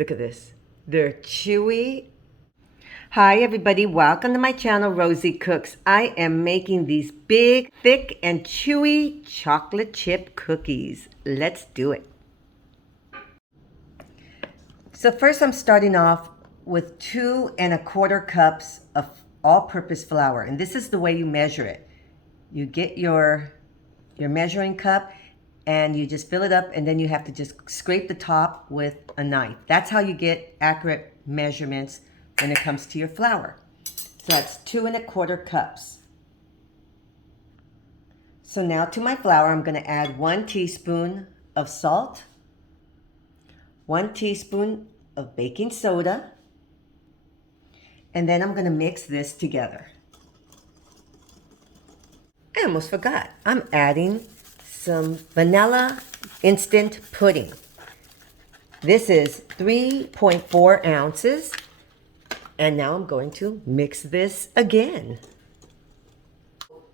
Look at this. They're chewy. Hi everybody, welcome to my channel, Rosie Cooks. I am making these big, thick, and chewy chocolate chip cookies. Let's do it. So first I'm starting off with 2 1/4 cups of all-purpose flour. And this is the way you measure it. You get your measuring cup and you just fill it up, and then you have to just scrape the top with a knife. That's how you get accurate measurements when it comes to your flour. So that's 2 1/4 cups. So now to my flour, I'm going to add 1 teaspoon of salt, 1 teaspoon of baking soda, and then I'm going to mix this together. I almost forgot. I'm adding some vanilla instant pudding. This is 3.4 ounces. And now I'm going to mix this again.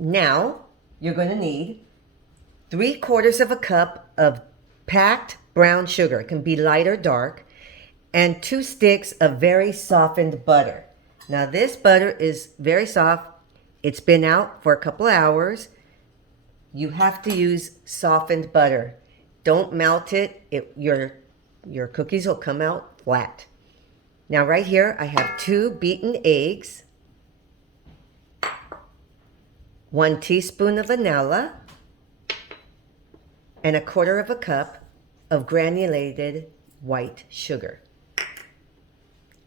Now you're going to need 3/4 of a cup of packed brown sugar. It can be light or dark. And 2 sticks of very softened butter. Now this butter is very soft. It's been out for a couple hours. You have to use softened butter. Don't melt it. Your cookies will come out flat. Now right here I have 2 beaten eggs, 1 teaspoon of vanilla, and 1/4 of a cup of granulated white sugar.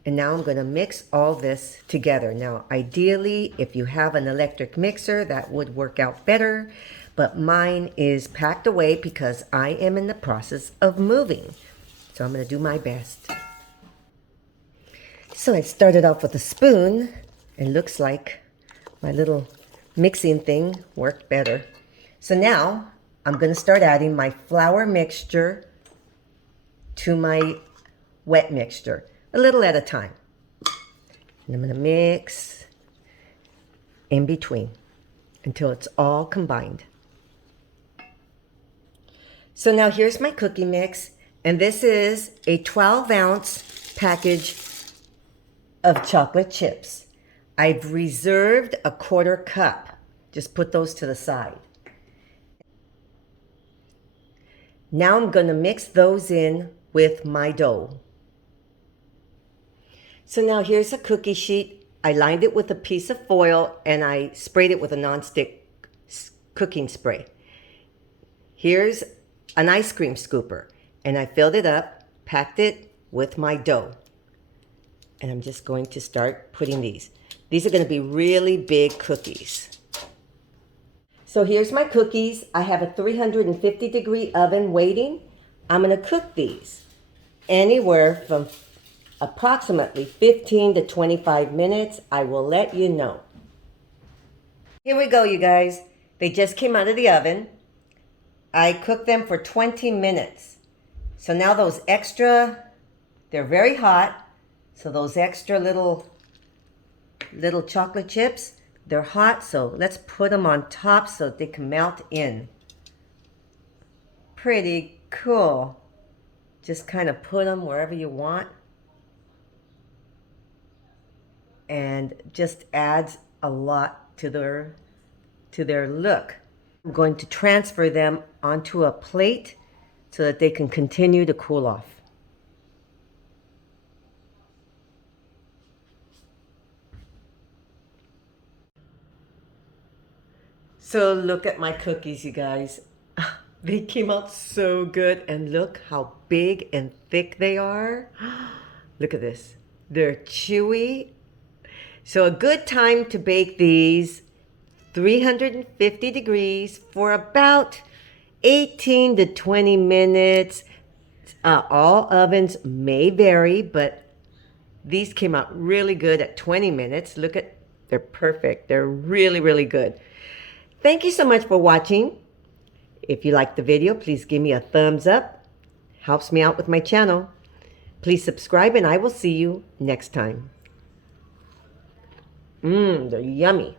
And now I'm going to mix all this together. Now ideally, if you have an electric mixer, that would work out better. But mine is packed away because I am in the process of moving. So I'm going to do my best. So I started off with a spoon. It looks like my little mixing thing worked better. So now I'm going to start adding my flour mixture to my wet mixture, a little at a time. And I'm going to mix in between until it's all combined. So now here's my cookie mix, and this is a 12-ounce package of chocolate chips. I've reserved 1/4 cup. Just put those to the side. Now I'm going to mix those in with my dough. So now here's a cookie sheet. I lined it with a piece of foil and I sprayed it with a nonstick cooking spray. Here's an ice cream scooper, and I filled it up, packed it with my dough. And I'm just going to start putting these. These are going to be really big cookies. So here's my cookies. I have a 350-degree oven waiting. I'm going to cook these anywhere from approximately 15 to 25 minutes. I will let you know. Here we go, you guys. They just came out of the oven. I cooked them for 20 minutes. So now those extra, they're very hot. So those extra little chocolate chips, they're hot. So let's put them on top so they can melt in. Pretty cool. Just kind of put them wherever you want. And just adds a lot to their look. I'm going to transfer them onto a plate so that they can continue to cool off. So look at my cookies, you guys. They came out so good, and look how big and thick they are. Look at this. They're chewy. So a good time to bake these, 350 degrees for about 18 to 20 minutes. All ovens may vary, but these came out really good at 20 minutes. Look at, they're perfect. They're really, really good. Thank you so much for watching. If you liked the video, please give me a thumbs up. Helps me out with my channel. Please subscribe, and I will see you next time. They're yummy.